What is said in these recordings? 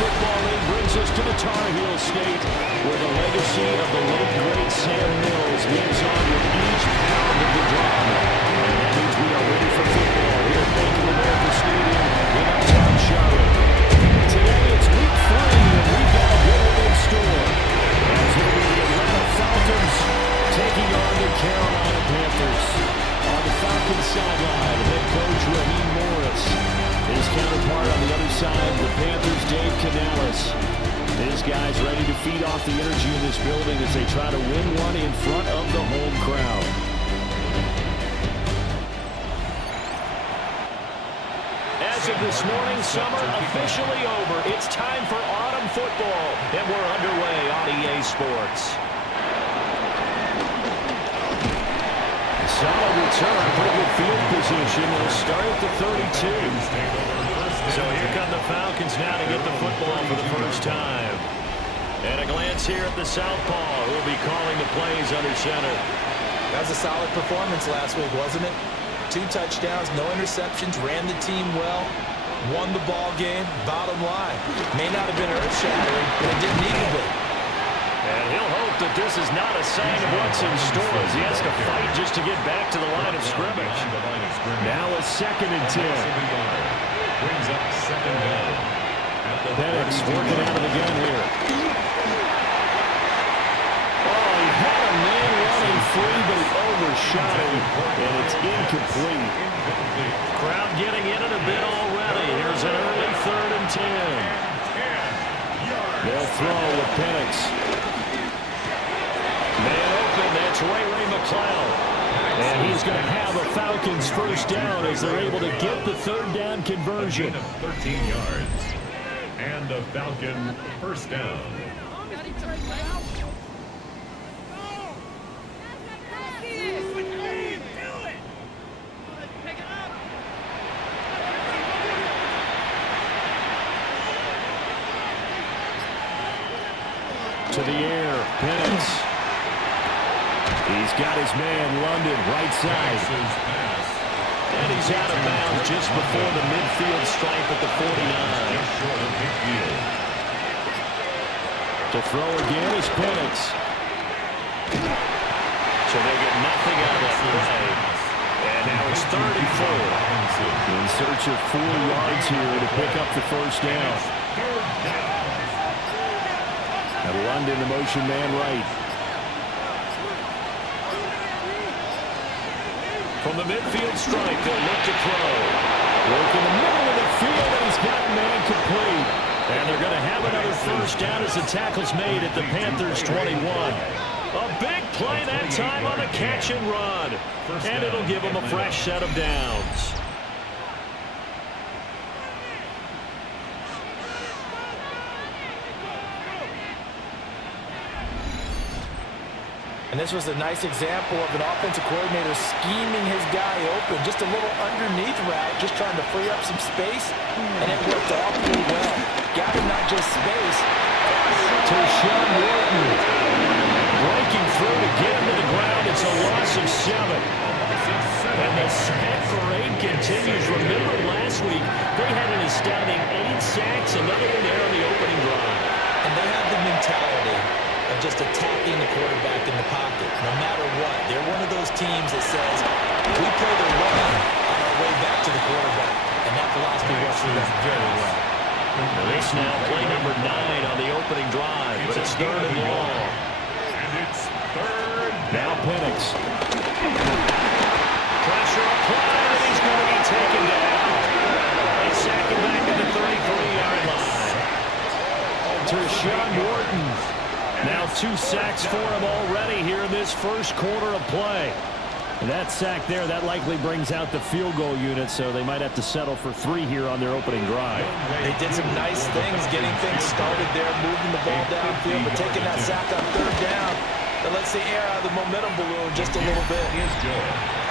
Football League brings us to the Tar Heel State, where the legacy of the late great Sam Mills lives on with each pound of the drum. And that means we are ready for football here at Bank of America Stadium in uptown Charlotte. Today it's week 3, and we've got a good one in store. As it'll be the Atlanta Falcons taking on the Carolina Panthers. On the Falcons sideline, head coach Raheem Morris. His counterpart on the other side, the Panthers' Dave Canales. These guys ready to feed off the energy in this building as they try to win one in front of the home crowd. As of this morning, summer officially over. It's time for autumn football, and we're underway on EA Sports. Solid return, pretty good field position. We'll start at the 32. So here come the Falcons now to get the football for the first time. And a glance here at the southpaw, who will be calling the plays under center. That was a solid performance last week, wasn't it? 2 touchdowns, no interceptions, ran the team well, won the ball game. Bottom line, may not have been earth-shattering, but it didn't need to be. And he'll hope that this is not a sign of what's in store as he has to fight just to get back to the line of scrimmage. Now a 2nd and 10. Brings up 2nd down. Penix working out of the gun here. Oh, he had a man running free, but he overshot him, and it's incomplete. Crowd getting in it a bit already. Here's an early 3rd and 10. They'll throw with Penix. Man open, that's Ray McCloud. And he's going to have a Falcons first down as they're able to get the 3rd down conversion. 13 yards. And a Falcon first down. To the air, Penix. He's got his man, London, right side. And he's out of bounds just before the midfield stripe at the 49. To throw again is Penix. So they get nothing out of that play. And now it's 3rd and 4. In search of 4 yards here to pick up the first down. And London, the motion man right. From the midfield stripe, they'll look to throw. Work in the middle of the field, and he's got man complete. And they're going to have another first down as the tackle's made at the Panthers' 21. A big play that time on the catch and run. And it'll give them a fresh set of downs. And this was a nice example of an offensive coordinator scheming his guy open. Just a little underneath route, just trying to free up some space. And it worked awfully well. Got him not just space. To Sean Wharton. Breaking through to get him to the ground. It's a loss of 7. And the sack parade continues. Remember last week, they had an astounding 8 sacks. Another one there on the opening drive. And they have the mentality of just attacking the quarterback in the pocket, no matter what. They're one of those teams that says, we play the run on our way back to the quarterback, and that philosophy works for them very well. This now play number 9 on the opening drive, but it's 3rd and long. And it's 3rd. Now Penix. Pressure applied, and he's going to be taken down. They sack him back at the 33-yard line. To Sean Wharton. Now 2 sacks for him already here in this first quarter of play. And that sack there, that likely brings out the field goal unit, so they might have to settle for 3 here on their opening drive. They did some nice things, getting things started there, moving the ball downfield, but taking that sack on 3rd down, that lets the air out of the momentum balloon just a little bit.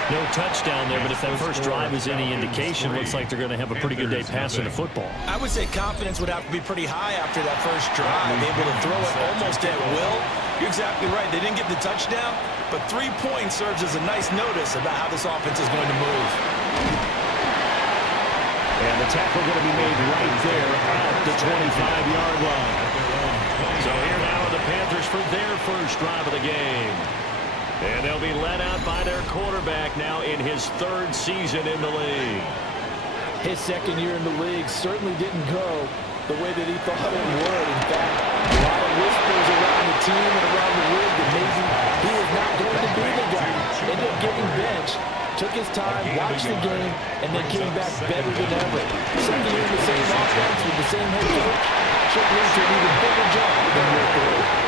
No touchdown there, but if that first drive is any indication, looks like they're going to have a pretty good day passing the football. I would say confidence would have to be pretty high after that first drive, able to throw it almost at will. You're exactly right. They didn't get the touchdown, but 3 points serves as a nice notice about how this offense is going to move. And The tackle going to be made right there at the 25-yard line. So here now are the Panthers for their first drive of the game. And they'll be led out by their quarterback now in his third season in the league. His second year in the league certainly didn't go the way that he thought it would. In fact, a lot of whispers around the team and around the league that maybe he was not going to be the guy. Ended up getting benched, took his time, watched the game, and then came back better than ever. Second year in the same offense with the same head coach should lead to an even bigger jump than year three.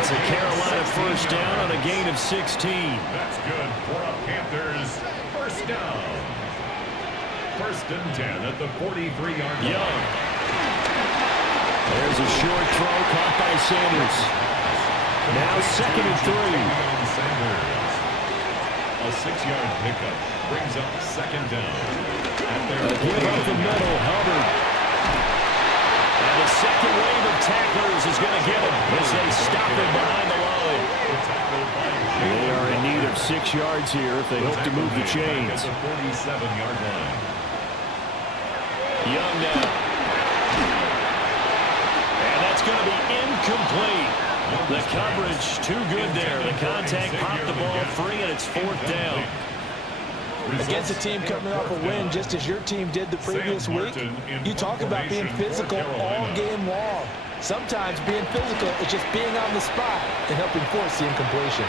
It's a Carolina first down on a gain of 16. That's good for a Panthers first down. First and 10 at the 43-yard line. Young. There's a short throw caught by Sanders. Now second and 3. Sanders. A 6-yard pickup brings up second down. Give up the middle, Hubbard. And the second wave of tacklers is going to get him as they stop him behind the line. They are in need of 6 yards here if they hope to move the chains. The 47-yard line. Young now. And that's going to be incomplete. The coverage too good there. The contact popped the ball free, and it's fourth down. Against a team coming off a win just as your team did the previous week, you talk about being physical all game long. Sometimes being physical is just being on the spot and helping force the incompletion.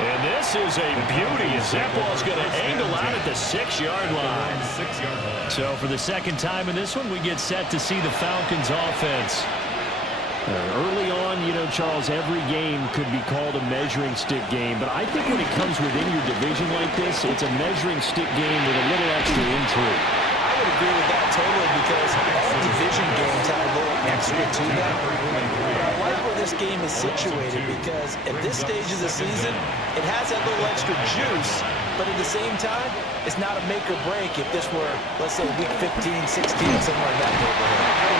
And this is a beauty as that ball's going to angle out at the 6-yard line. So for the second time in this one, we get set to see the Falcons offense. Early on, you know, Charles, every game could be called a measuring stick game. But I think when it comes within your division like this, it's a measuring stick game with a little extra intrigue. I would agree with that totally because all division games have a little extra to them. I like where this game is situated because at this stage of the season, it has that little extra juice. But at the same time, it's not a make or break if this were, let's say, week 15, 16, somewhere in that neighborhood.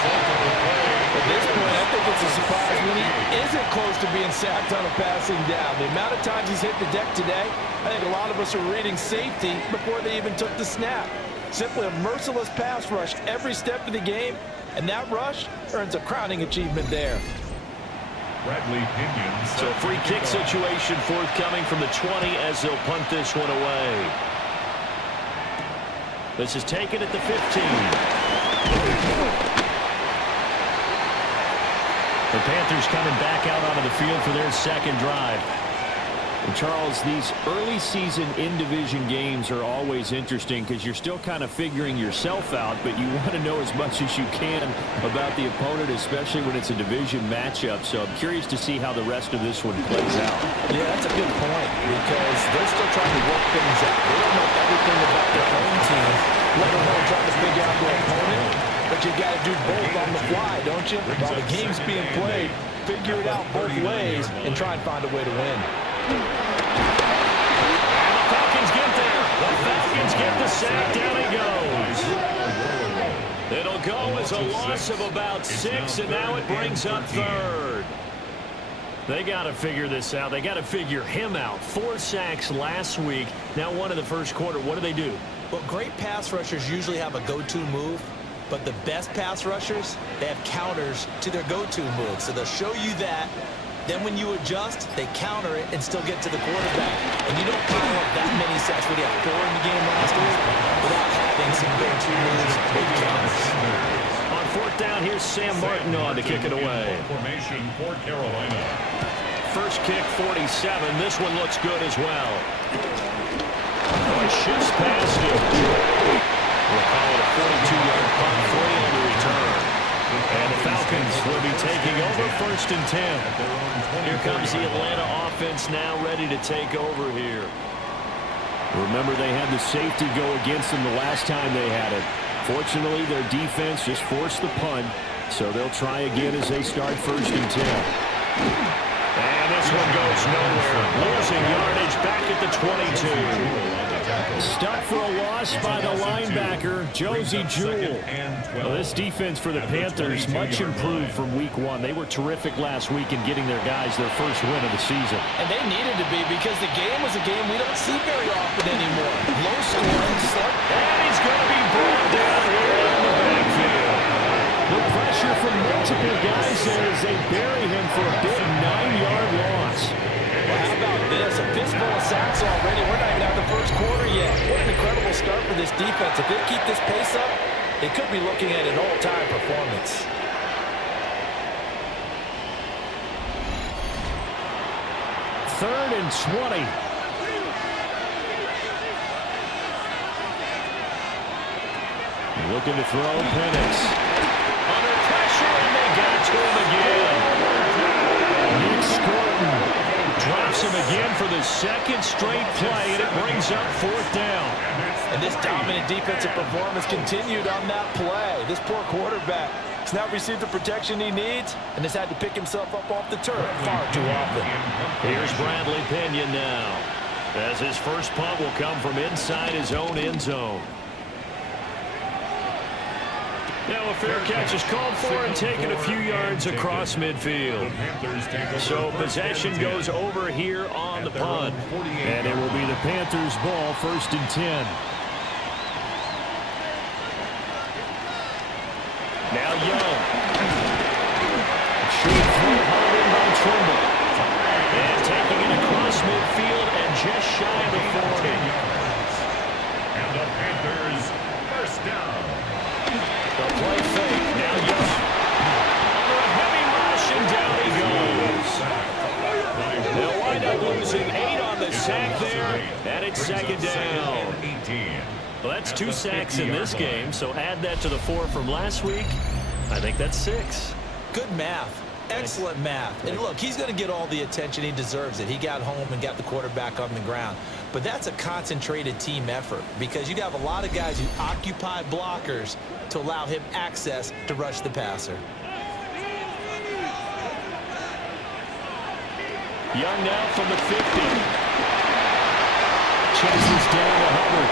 At this point, I think it's a surprise when he isn't close to being sacked on a passing down. The amount of times he's hit the deck today, I think a lot of us are reading safety before they even took the snap. Simply a merciless pass rush every step of the game, and that rush earns a crowning achievement there. Bradley Pinion. So a free kick situation forthcoming from the 20 as they'll punt this one away. This is taken at the 15. The Panthers coming back out onto the field for their second drive. And Charles, these early season in-division games are always interesting because you're still kind of figuring yourself out, but you want to know as much as you can about the opponent, especially when it's a division matchup. So I'm curious to see how the rest of this one plays out. Yeah, that's a good point because they're still trying to work things out. They don't know everything about their own team, let alone trying to figure out their opponent. But you got to do both on the fly, don't you? While the game's being played, figure it out both ways and try and find a way to win. And the Falcons get there. The Falcons get the sack. Down he goes. It'll go as a loss of about 6, and now it brings up third. They got to figure this out. They got to figure him out. 4 sacks last week. Now one in the first quarter. What do? Well, great pass rushers usually have a go-to move. But the best pass rushers, they have counters to their go-to move. So they'll show you that. Then when you adjust, they counter it and still get to the quarterback. And you don't pile up that many sacks. We had 4 in the game last week without having some go-to moves, big counters. On fourth down, here's Sam Martin on to kick it away. Formation for Carolina. First kick, 47. This one looks good as well. Oh, it shifts past him. We'll call it a 42-yard punt, 3 on the return. And the Falcons will be taking over first and 10. Here comes the Atlanta offense now ready to take over here. Remember, they had the safety go against them the last time they had it. Fortunately, their defense just forced the punt, so they'll try again as they start first and 10. And this one goes nowhere. Losing yardage back at the 22. Stuck for a loss by the linebacker, Josie Jewell. Well, this defense for the Panthers much improved from week 1. They were terrific last week in getting their guys their first win of the season. And they needed to be because the game was a game we don't see very often anymore. couple of guys as they bury him for a big 9-yard loss. Well, how about this? A fistful of sacks already. We're not even out of the first quarter yet. What an incredible start for this defense. If they keep this pace up, they could be looking at an all-time performance. Third and 20. Looking to throw, Penix. Under pressure, and they got to him again. Nick Scotton drops him again for the second straight play, and it brings up fourth down. And this dominant defensive performance continued on that play. This poor quarterback has now received the protection he needs and has had to pick himself up off the turf far too often. Here's Bradley Pinion now, as his first punt will come from inside his own end zone. Now a fair catch is called for and taken a few yards across midfield. So possession goes over here on the punt. And it will be the Panthers' ball, 1st and 10. Now Young. Short throw hauled in by Trimble. And taking it across midfield and just shy of the 40. And the Panthers first down. The play fake. Now Young. Under a heavy rush, and down he goes. They'll wind up losing 8 on the sack there, and it's second down. Well, that's 2 sacks in this game, so add that to the 4 from last week. I think that's 6. Good math. Excellent math. And look, he's going to get all the attention. He deserves it. He got home and got the quarterback on the ground. But that's a concentrated team effort because you have a lot of guys who occupy blockers to allow him access to rush the passer. Young now from the 50. Chases down to Hubbard.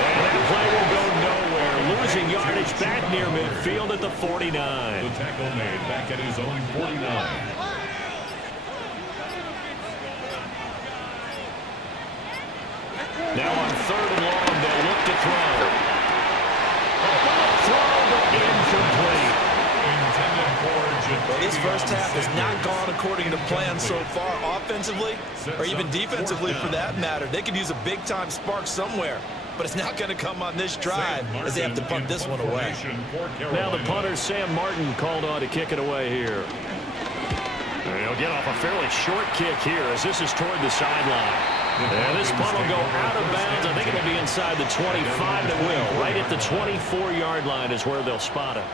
And that play will go nowhere. Losing yardage back near midfield at the 49. The tackle made back at his own 49. Now on 3rd and long, they'll look to throw. Throw, but incomplete. Well, this first half has not gone according to plan so far offensively or even defensively for that matter. They could use a big-time spark somewhere, but it's not going to come on this drive as they have to punt this one away. Now the punter, Sam Martin, called on to kick it away here. He'll get off a fairly short kick here as this is toward the sideline. And this punt will go out of bounds. I think it'll be inside the 25. It will. Right at the 24-yard line is where they'll spot it.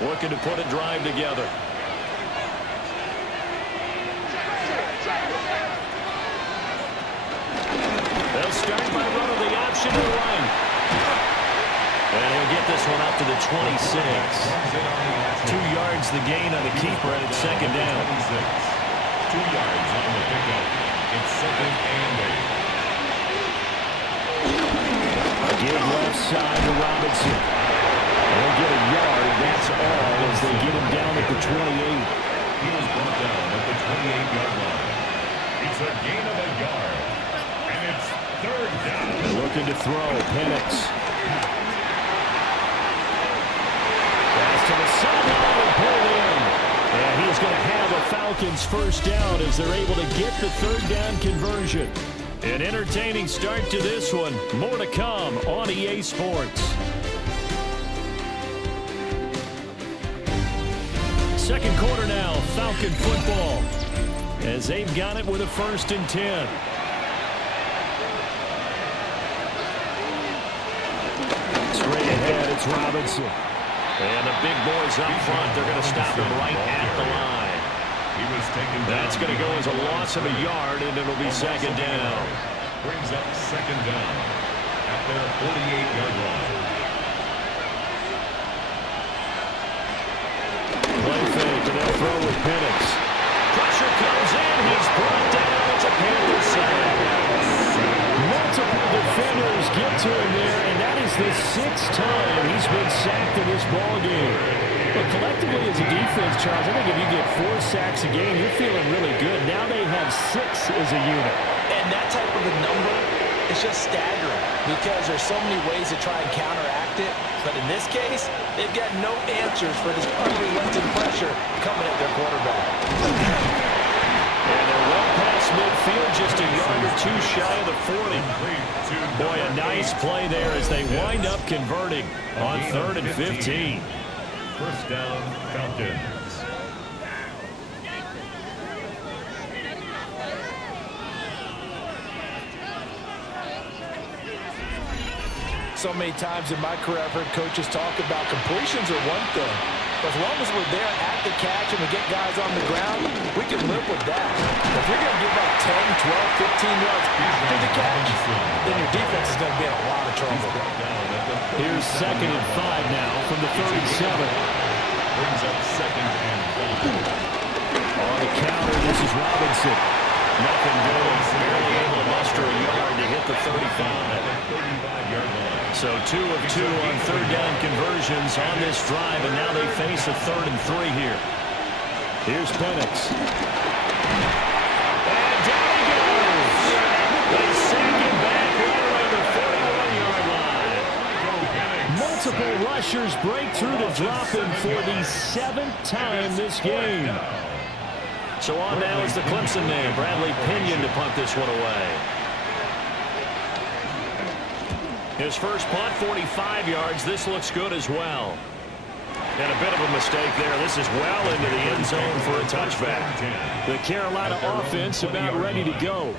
Looking to put a drive together. They'll start by running the option to the right. And he'll get this one up to the 26. 2 yards the gain on the keeper, and it's second down. 2 yards on the pickup. It's 2nd and 8. A give left side to Robinson. They'll get a yard. That's all as they get him down at the 28. He was brought down at the 28-yard line. It's a gain of a yard. And it's 3rd down. Looking to throw. Penix. Pass to the sideline and pulled in. And he's going to have a Falcons first down as they're able to get the 3rd down conversion. An entertaining start to this one. More to come on EA Sports. Second quarter now, Falcon football, as they've got it with a 1st and 10. Straight ahead, it's Robinson. And the big boys up front, they're going to stop him right at the line. He was taken down. That's going to go as a loss of a yard, and it'll be second down. Brings up second down at their 48-yard line. Play fake, and they'll throw with Penix. Pressure comes in. He's brought down. It's a Panthers sack. Multiple defenders get to him there, and that is the 6th time he's been sacked in this ballgame. But collectively as a defense, Charles, I think if you get 4 sacks a game, you're feeling really good. Now they have 6 as a unit. And that type of a number is just staggering. because there's so many ways to try and counteract it. But in this case, they've got no answers for this unrelenting pressure coming at their quarterback. And they're well past midfield, just a yard or two shy of the 40. Boy, a nice play there as they wind up converting on 3rd and 15. First down, Falcons. So many times in my career, I've heard coaches talk about completions are one thing. But as long as we're there at the catch and we get guys on the ground, we can live with that. If you're going to give up 10, 12, 15 yards after the catch, then your defense is going to be in a lot of trouble. Here's 2nd and 5 now from the 37. Brings up 2nd and 5. On the counter, this is Robinson. Nothing doing. Barely able to muster a yard to hit the 35. 35-yard line. So 2 of 2 on 3rd down conversions on this drive, and now they face a 3rd and 3 here. Here's Penix. And down he goes. They sack him back right around the 41-yard line. Multiple rushers break through to drop him for the 7th time this game. So on now is the Clemson man, Bradley Pinion, to punt this one away. His first punt, 45 yards. This looks good as well. And a bit of a mistake there. This is well into the end zone for a touchback. The Carolina offense about ready to go.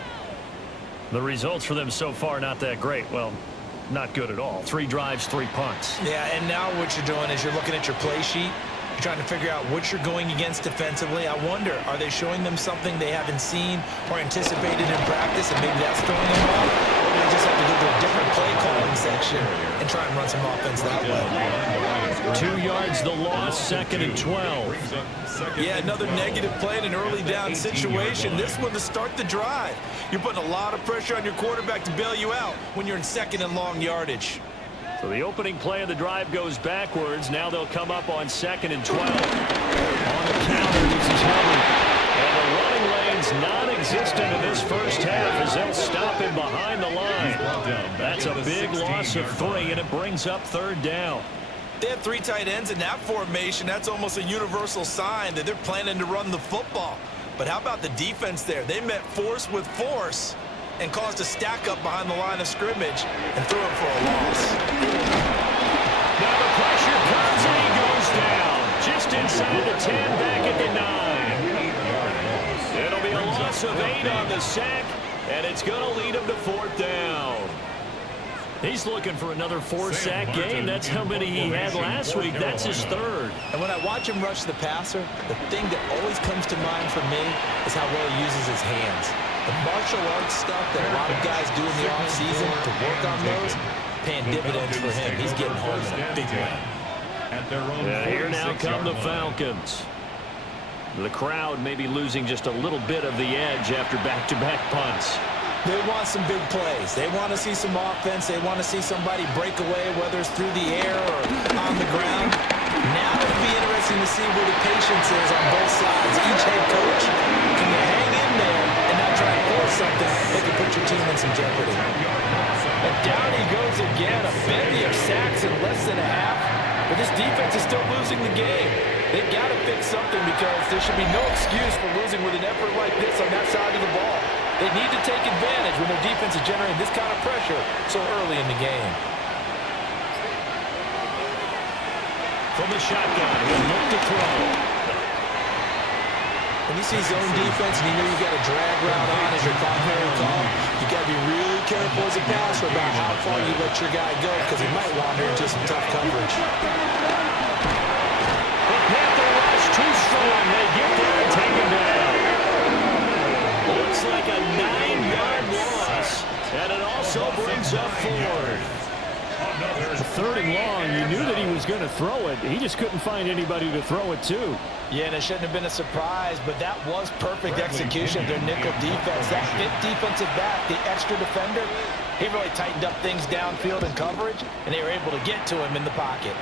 The results for them so far not that great. Well, not good at all. 3 drives, 3 punts. Yeah, and now what you're doing is you're looking at your play sheet. You're trying to figure out what you're going against defensively. I wonder, are they showing them something they haven't seen or anticipated in practice, and maybe that's throwing them off? Or do they just have to go to a different play calling section and try and run some offense that way? 2 yards the loss, 2nd and 12. Yeah, another negative play in an early down situation. This one to start the drive. You're putting a lot of pressure on your quarterback to bail you out when you're in 2nd and long yardage. So the opening play of the drive goes backwards. Now they'll come up on 2nd and 12. On the counter, this is Hubbard. And the running lane's non-existent in this first half as they'll stop him behind the line. That's a big loss of 3, and it brings up 3rd down. They have 3 tight ends in that formation. That's almost a universal sign that they're planning to run the football. But how about the defense there? They met force with force and caused a stack up behind the line of scrimmage and threw him for a loss. Now the pressure comes and he goes down. Just inside the 10, back at the 9. It'll be a loss of 8 on the sack, and it's going to lead him to 4th down. He's looking for another 4-sack game. That's how many he had last week. That's his 3rd. And when I watch him rush the passer, the thing that always comes to mind for me is how well he uses his hands. The martial arts stuff that a lot of guys do in the offseason to work on those, paying dividends for him. He's getting home in a big way. Yeah, here now come the Falcons. The crowd may be losing just a little bit of the edge after back-to-back punts. They want some big plays. They want to see some offense. They want to see somebody break away, whether it's through the air or on the ground. Now it'll be interesting to see where the patience is on both sides. Each head coach, can you hang in there and not try and force something that can put your team in some jeopardy? And down he goes again, a bevy of sacks in less than a half. But this defense is still losing the game. They've got to fix something because there should be no excuse for losing with an effort like this on that side of the ball. They need to take advantage when their defense is generating this kind of pressure so early in the game. From the shotgun, he'll look to throw. When you see zone defense and you know you got a drag route on as your primary call, you got to be really careful as a passer about how far you let your guy go because he might wander into some tough coverage. The Panther rush too strong. They get there and take him down. Looks like a 9-yard loss, and it also brings up 4th. 3rd and long, you knew that he was going to throw it. He just couldn't find anybody to throw it to. Yeah, and it shouldn't have been a surprise, but that was perfect execution of their nickel defense. That 5th defensive back, the extra defender, he really tightened up things downfield in coverage, and they were able to get to him in the pocket.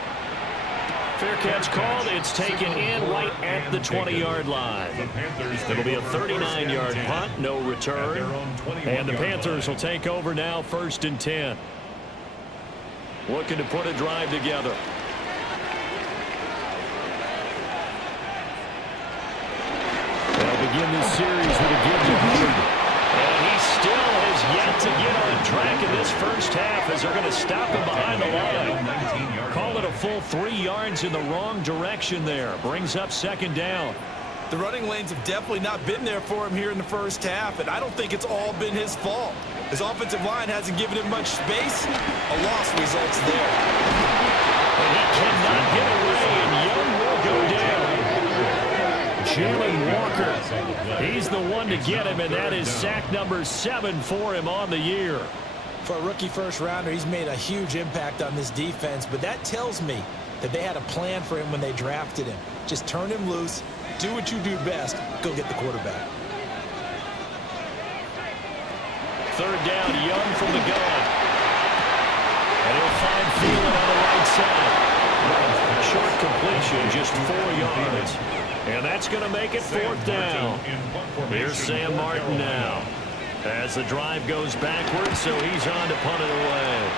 Fair catch called. It's taken in right at the 20-yard line. It'll be a 39-yard punt, no return. And the Panthers will take over now, 1st and 10. looking to put a drive together. They'll begin this series with a give-to-give. And he still has yet to get on track in this first half as they're going to stop him behind the line. Call it a full 3 yards in the wrong direction there. Brings up second down. The running lanes have definitely not been there for him here in the first half, and I don't think it's all been his fault. His offensive line hasn't given him much space. A loss results there. And he cannot get away, and Young will go down. Jalen Walker, he's the one to get him, and that is sack number 7 for him on the year. For a rookie first-rounder, he's made a huge impact on this defense, but that tells me that they had a plan for him when they drafted him. Just turn him loose, do what you do best, go get the quarterback. Third down, Young from the gun. And he'll find Thielen on the right side. Short completion, just 4 yards. And that's going to make it 4th down. Here's Sam Martin now. As the drive goes backwards, so he's on to punt it away.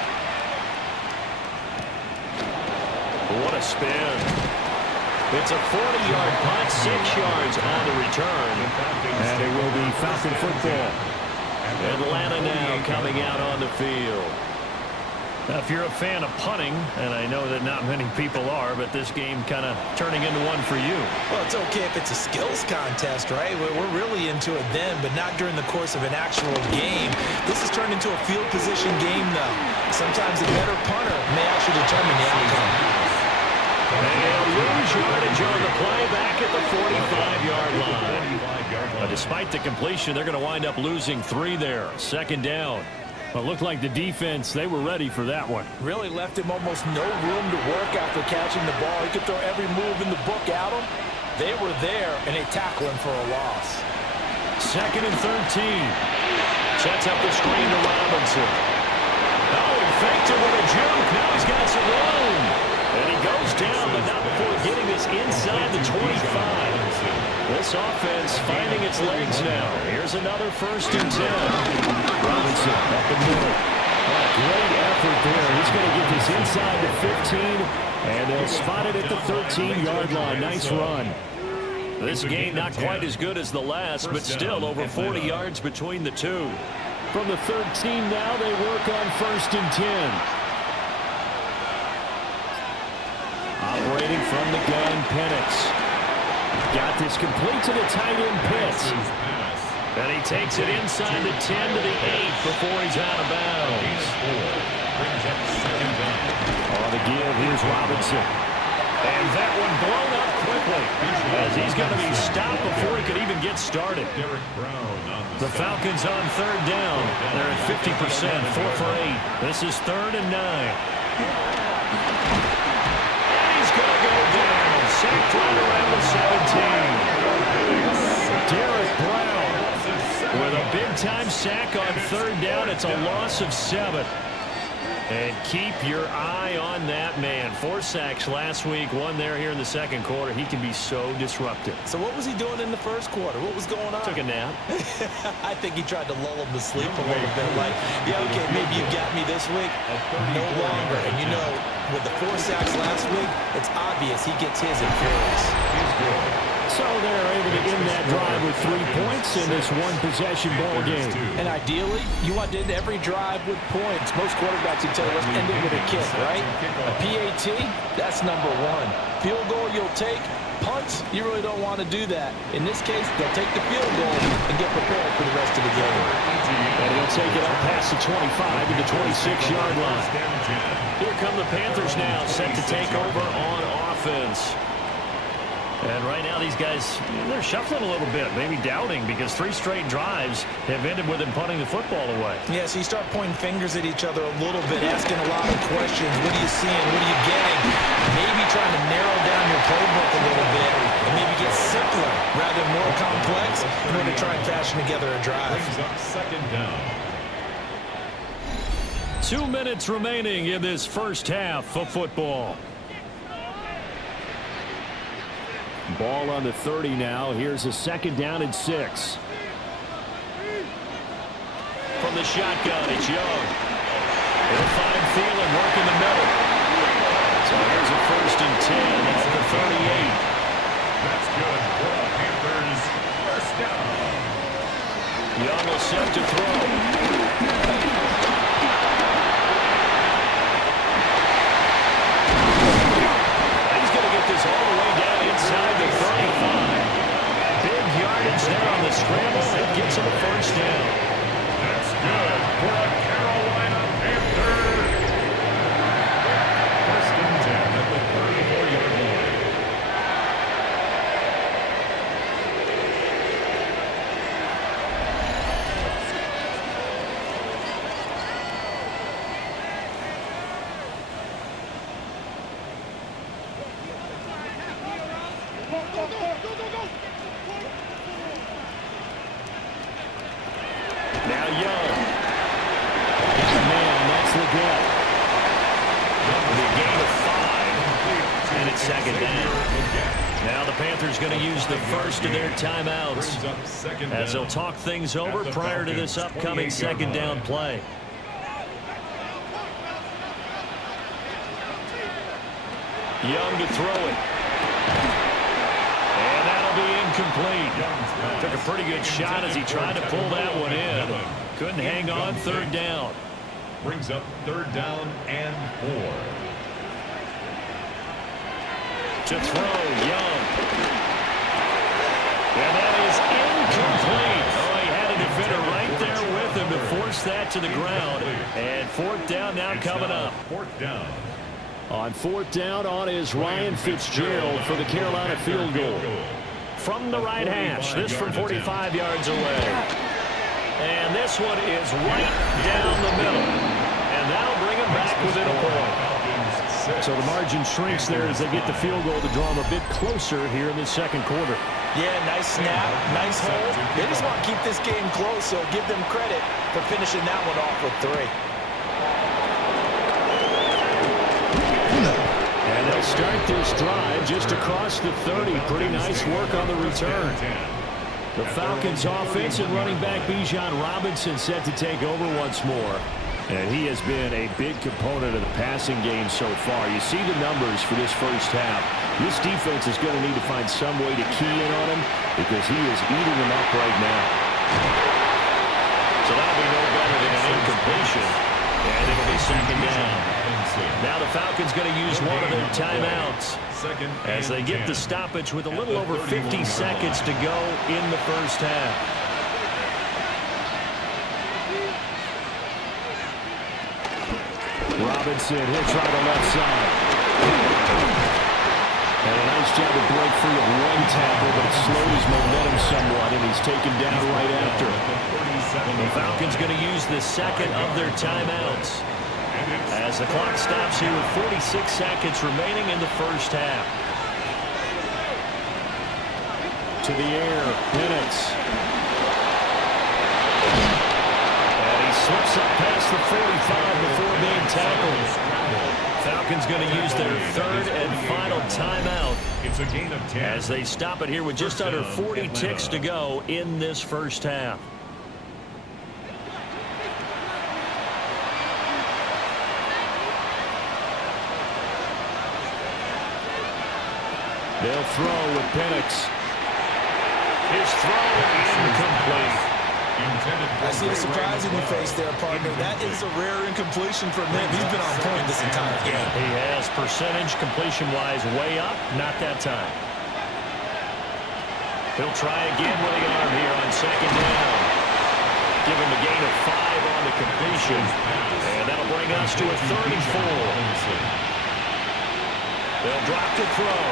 What a spin. It's a 40-yard punt, 6 yards on the return. And it will be Falcon football. Atlanta now coming out on the field. Now, if you're a fan of punting, and I know that not many people are, but this game kind of turning into one for you. Well, it's okay if it's a skills contest, right? We're really into it then, but not during the course of an actual game. This has turned into a field position game, though. Sometimes a better punter may actually determine the outcome. And they'll lose yardage on the play back at the 45-yard line. Despite the completion, they're going to wind up losing 3 there. Second down. Well, it looked like the defense, they were ready for that one. Really left him almost no room to work after catching the ball. He could throw every move in the book at him. They were there, and they tackle him for a loss. Second and 13. Sets up the screen to Robinson. Oh, he faked it with a juke. Now he's got some room. And he goes down, but not before getting this inside the 25. This offense finding its legs now. Here's another 1st and 10. Robinson up the middle. Great effort there. He's going to get this inside the 15, and they'll spot it at the 13-yard line. Nice run. This game not quite as good as the last, but still over 40 yards between the two. From the 13 now, they work on 1st and 10. Operating from the gun, Penix. Got this complete to the tight end, Pitts. And he takes it inside the 10 to the 8 before he's out of bounds. On the give, here's Robinson. And that one blown up quickly as he's going to be stopped before he could even get started. The Falcons on 3rd down. They're at 50%, 4 for 8. This is 3rd and 9. And he's going to go down. Sacked right around the 17. Derek Brown with a big-time sack on 3rd down. It's a loss of 7. And keep your eye on that man. 4 sacks last week, 1 there here in the second quarter. He can be so disruptive. So what was he doing in the first quarter? What was going on? Took a nap. I think he tried to lull him to sleep a little bit. Like, yeah, okay, maybe you've got me this week. No longer. And you know, with the 4 sacks last week, it's obvious he gets his in Flores. So they're able to end that drive with 3 points in this one-possession ball game. And ideally, you want to end every drive with points. Most quarterbacks would tell you, let's end it with a kick, right? A PAT, that's number 1. Field goal you'll take. Punts, you really don't want to do that. In this case, they'll take the field goal and get prepared for the rest of the game. And he'll take it up past the 25 to the 26-yard line. Here come the Panthers now, set to take over on offense. And right now these guys, they're shuffling a little bit, maybe doubting, because 3 straight drives have ended with them punting the football away. Yeah, so you start pointing fingers at each other a little bit, asking a lot of questions. What are you seeing? What are you getting? Maybe trying to narrow down your playbook a little bit and maybe get simpler rather than more complex in order to try and fashion together a drive. 2nd down. 2 minutes remaining in this first half of football. Ball on the 30 now. Here's a 2nd down and 6. From the shotgun, it's Young. He'll find Thielen working the middle. and 10 at the 38. That's good for the Panthers. First down. Young will set to throw. He's going to get this all the way down inside the 35. Big yardage there on the scramble. It gets him a first down. That's good for the Carolina Panthers. First and 10 at the 34-yard line. Now Young. Man, that's the gap. The gain of 5, and it's second down. Now the Panthers going to use the first of their timeouts as they'll talk things over prior to this upcoming second down play. Young to throw it. And that'll be incomplete. Took a pretty good shot as he tried to pull that one in. Couldn't hang on. Third down. Brings up third down and 4. To throw, Young. And that is incomplete. Oh, he had a defender right there with him to force that to the ground. And fourth down now coming up. Fourth down. On fourth down on is Ryan Fitzgerald for the Carolina field goal. From the right hash, this from 45 yards away. And this one is right down the middle. And that'll bring him back within a point. So the margin shrinks there as they get the field goal to draw them a bit closer here in the second quarter. Yeah, nice snap, nice hold. They just want to keep this game close, so give them credit for finishing that one off with 3. And they'll start this drive just across the 30. Pretty nice work on the return. The Falcons offense and running back Bijan Robinson set to take over once more. And he has been a big component of the passing game so far. You see the numbers for this first half. This defense is going to need to find some way to key in on him because he is eating them up right now. So that'll be no better than an incompletion. And it'll be second down. Now the Falcons going to use one of their timeouts as they get the stoppage with a little over 50 seconds to go in the first half. Robinson, he'll try the left side. And a nice job to break free of one tackle, but it slowed his momentum somewhat, and he's taken down right after. The Falcons going to use the second of their timeouts as the clock stops here with 46 seconds remaining in the first half. To the air, Penix. Slips up past the 45 before being tackled. Falcons going to use their third and final timeout It's a gain of 10. as they stop it here with just under 40 ticks to go in this first half. They'll throw with Penix. His throw incomplete. I see the surprise in your face there, partner. That is a rare incompletion from him. He's been on point this entire game. He has percentage completion-wise way up. Not that time. He'll try again with the arm here on second down. Give him a gain of 5 on the completion. And that'll bring us to a 3rd and 4. They'll drop the throw.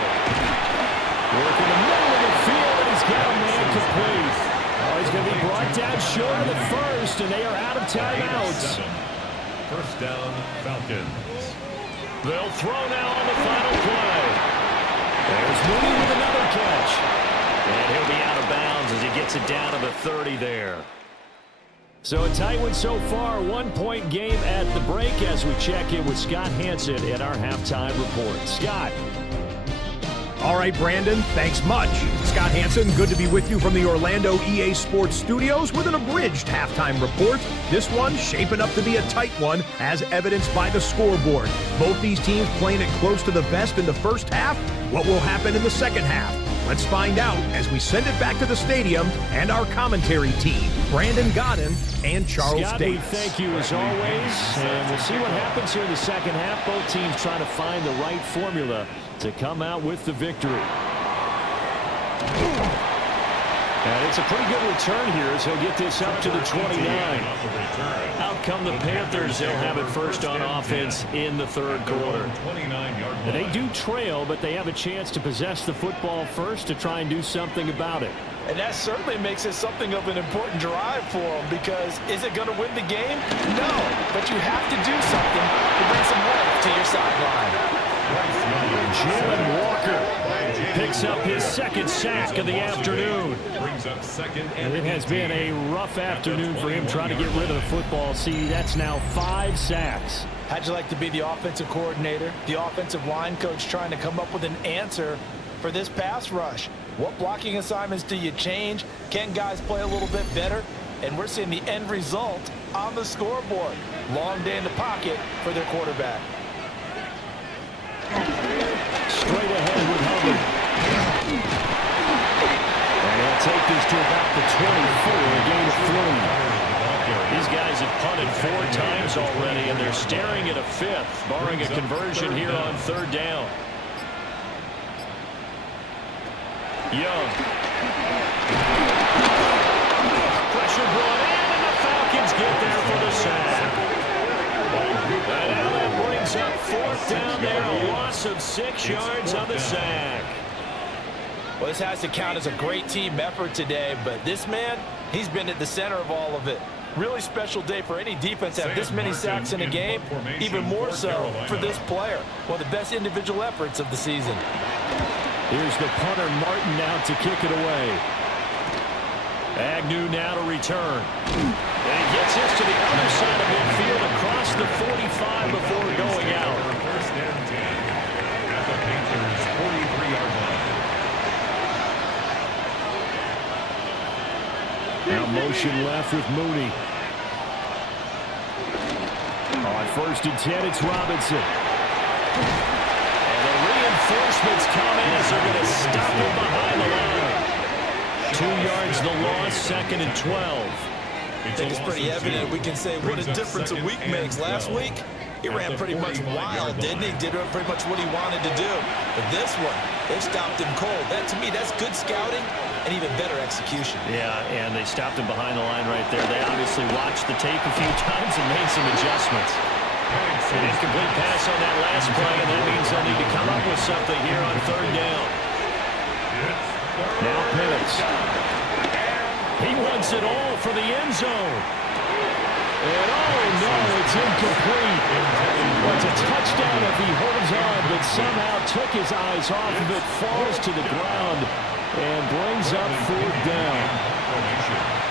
Working the middle of the field, and he's got a man complete. Oh, he's going to be brought down short of the first, and they are out of timeouts. First down, Falcons. They'll throw now on the final play. There's Mooney with another catch. And he'll be out of bounds as he gets it down to the 30 there. So a tight one so far, 1-point game at the break as we check in with Scott Hansen at our halftime report. Scott. All right, Brandon, thanks much. Scott Hansen, good to be with you from the Orlando EA Sports Studios with an abridged halftime report. This one shaping up to be a tight one, as evidenced by the scoreboard. Both these teams playing it close to the vest in the first half. What will happen in the second half? Let's find out as we send it back to the stadium and our commentary team, Brandon Godden and Charles Scott, Davis. we thank you as always, and we'll see what happens here in the second half. Both teams trying to find the right formula to come out with the victory. And it's a pretty good return here as he'll get this up to the 29. Out come the Panthers. They'll have it first on offense in the third quarter. They do trail, but they have a chance to possess the football first to try and do something about it. And that certainly makes it something of an important drive for them, because is it going to win the game? No, but you have to do something to bring some life to your sideline. Jalen Walker picks up his second sack of the afternoon. And it has been a rough afternoon for him trying to get rid of the football. See, that's now 5 sacks. How'd you like to be the offensive coordinator, the offensive line coach, trying to come up with an answer for this pass rush? What blocking assignments do you change? Can guys play a little bit better? And we're seeing the end result on the scoreboard. Long day in the pocket for their quarterback. Straight ahead with Hubbard. And they'll take this to about the 24, a gain of 3. These guys have punted 4 times already, and they're staring at a 5th, barring a conversion here on 3rd down. Young. Pressure brought in, and the Falcons get there for the sack. And now that brings up 4th down there, a loss of 6 yards on the sack. Well, this has to count as a great team effort today, but this man, he's been at the center of all of it. Really special day for any defense to have this many sacks in a game, even more so for this player. One of the best individual efforts of the season. Here's the punter, Martin, out to kick it away. Agnew now to return. And he gets this to the other side of midfield across the 45 before going out. First and 10 at the Panthers' 43-yard line. Now motion left with Mooney. On 1st and 10, it's Robinson. And the reinforcements come in as they're going to stop him behind the line. 2 yards the loss, 2nd and 12. I think it's pretty evident. We can say what a difference a week makes. Last week, he ran pretty much wild, didn't he? Did pretty much what he wanted to do. But this one, they stopped him cold. That, to me, that's good scouting and even better execution. Yeah, and they stopped him behind the line right there. They obviously watched the tape a few times and made some adjustments. An incomplete pass on that last play, and that means they'll need to come up with something here on 3rd down. Now Penix. He wants it all for the end zone. And oh no, it's incomplete. Well, it's a touchdown if he holds on, but somehow took his eyes off of it, falls to the ground, and brings up 4th down.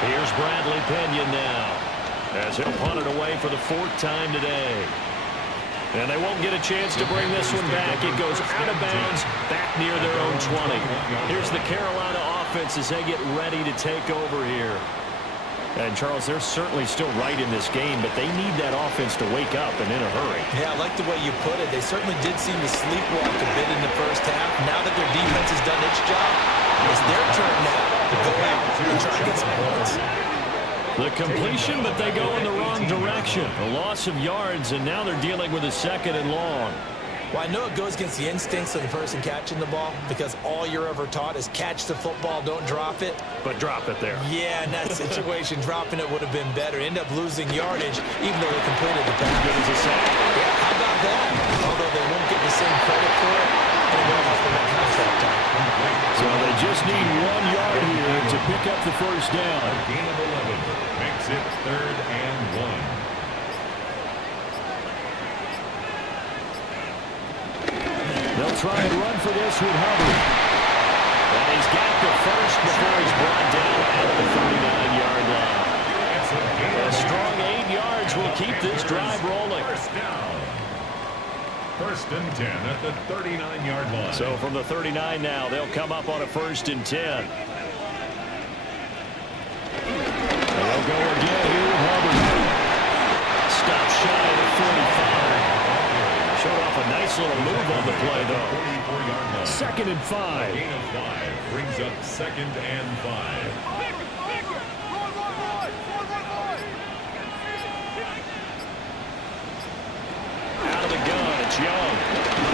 Here's Bradley Pena now, as he'll punt it away for the 4th time today. And they won't get a chance to bring this one back. It goes out of bounds, back near their own 20. Here's the Carolina offense as they get ready to take over here. And, Charles, they're certainly still right in this game, but they need that offense to wake up and in a hurry. Yeah, I like the way you put it. They certainly did seem to sleepwalk a bit in the first half. Now that their defense has done its job, it's their turn now to go out and try to get some points. The completion, but they go in the wrong direction. A loss of yards, and now they're dealing with a 2nd and long. Well, I know it goes against the instincts of the person catching the ball, because all you're ever taught is catch the football, don't drop it. But drop it there. Yeah, in that situation, dropping it would have been better. End up losing yardage, even though they completed the pass. Good as a sack. Yeah, how about that? Although they won't get the same credit for it, and it will help them at contract time. So they just need 1 yard here to pick up the 1st down. A gain of 11 makes it 3rd and 1. They'll try and run for this with Hubbard. And he's got the first before he's brought down at the 39-yard line. A strong 8 yards will keep this drive rolling. First down. First and 10 at the 39-yard line. So from the 39 now, they'll come up on a 1st and 10. They'll go again here with Hubbard. Stop shy of the 45. Showed off a nice little move on the play, though. 44-yard line. 2nd and 5. Gain of 5 brings up 2nd and 5. Out of the gun, it's Young.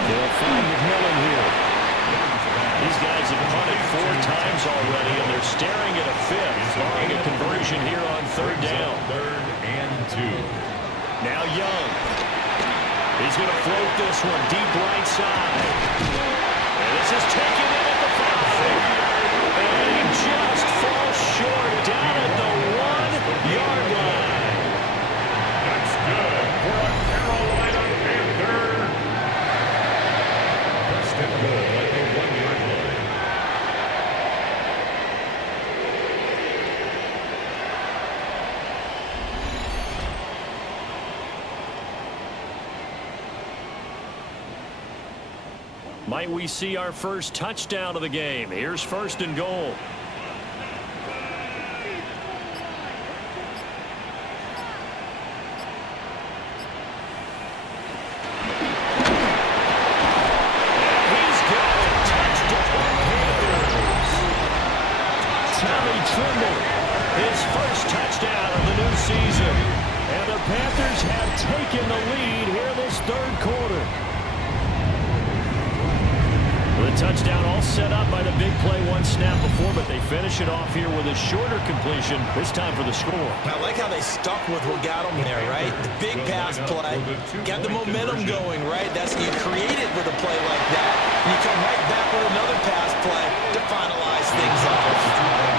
They'll find McMillan here. These guys have punted 4 times already, and they're staring at a 5th, barring a conversion here on 3rd down. 3rd and 2. Now Young. He's going to float this one deep right side. And this is taken in at the 5. And he just falls short down at the 1-yard line. That's good for a Carolina Panther. First and goal at the 1-yard line. Might we see our first touchdown of the game? Here's 1st and goal. His first touchdown of the new season. And the Panthers have taken the lead here in this 3rd quarter. The touchdown all set up by the big play 1 snap before, but they finish it off here with a shorter completion, this time for the score. I like how they stuck with what got them there, right? The big pass play, got the momentum going, right? That's you create it with a play like that. And you come right back with another pass play to finalize things off.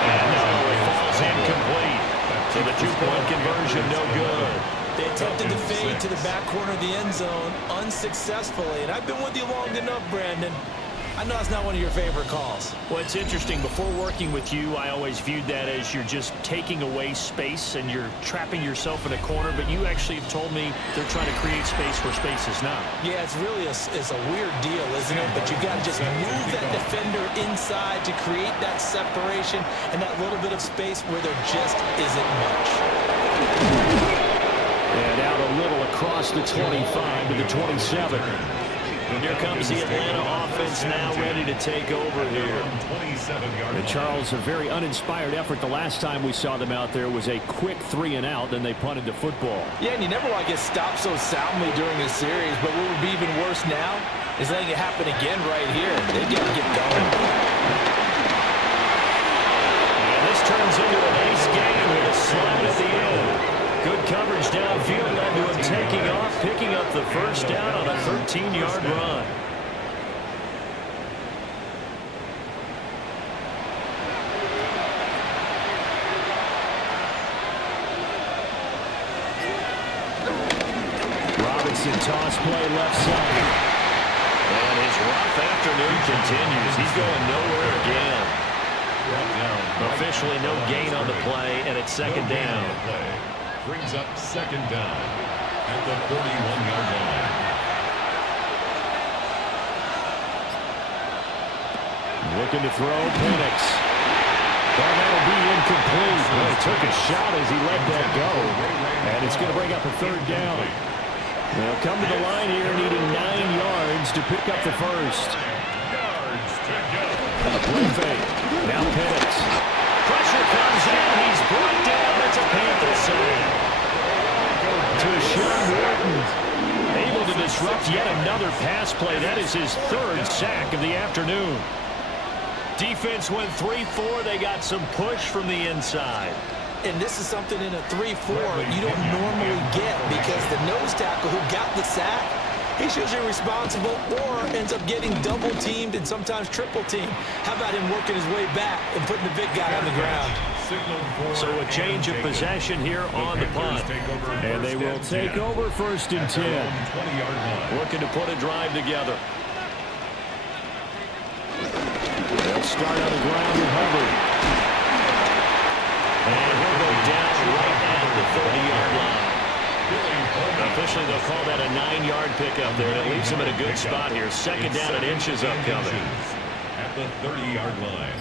And it falls incomplete. So the 2-point conversion, no good. They attempted to fade to the back corner of the end zone unsuccessfully. And I've been with you long enough, Brandon. I know it's not one of your favorite calls. Well, it's interesting. Before working with you, I always viewed that as you're just taking away space and you're trapping yourself in a corner. But you actually have told me they're trying to create space where space is not. Yeah, it's really it's a weird deal, isn't it? But you got to just move that defender inside to create that separation and that little bit of space where there just isn't much. And out a little across the 25 to the 27. And here comes the Atlanta offense now ready to take over here. And Charles, a very uninspired effort the last time we saw them out there was a quick 3-and-out, then they punted the football. Yeah, and you never want to get stopped so soundly during a series, but what would be even worse now is letting it happen again right here. They got to get going. And this turns into a nice game with a slide at the end. Good coverage downfield led to him taking off, picking up the 1st down on a 13-yard run. Robinson toss play left side. And his rough afternoon continues. He's going nowhere again. Officially no gain on the play, and it's 2nd down. Brings up 2nd down at the 41-yard line. Looking to throw, Penix. Well, that'll be incomplete. Well, he took a shot as he let that go. And it's going to bring up a 3rd down. They'll come to the line here needing 9 yards to pick up the 1st. Play fake. Now Penix. Pressure comes in. He's brought down. It's a Panther save. To Sean Wharton. Able to disrupt yet another pass play. That is his 3rd sack of the afternoon. Defense went 3-4. They got some push from the inside. And this is something in a 3-4 you don't normally get because the nose tackle who got the sack, he's usually responsible or ends up getting double-teamed and sometimes triple-teamed. How about him working his way back and putting the big guy on the ground? So a change of possession here on the punt. And they will take over 1st and 10. Looking to put a drive together. They'll start on the ground with Hubbard. And he'll go down right at the 30-yard line. Officially, they'll call that a 9-yard pickup there. That leaves them in a good spot here. Second down and inches upcoming. At the 30-yard line.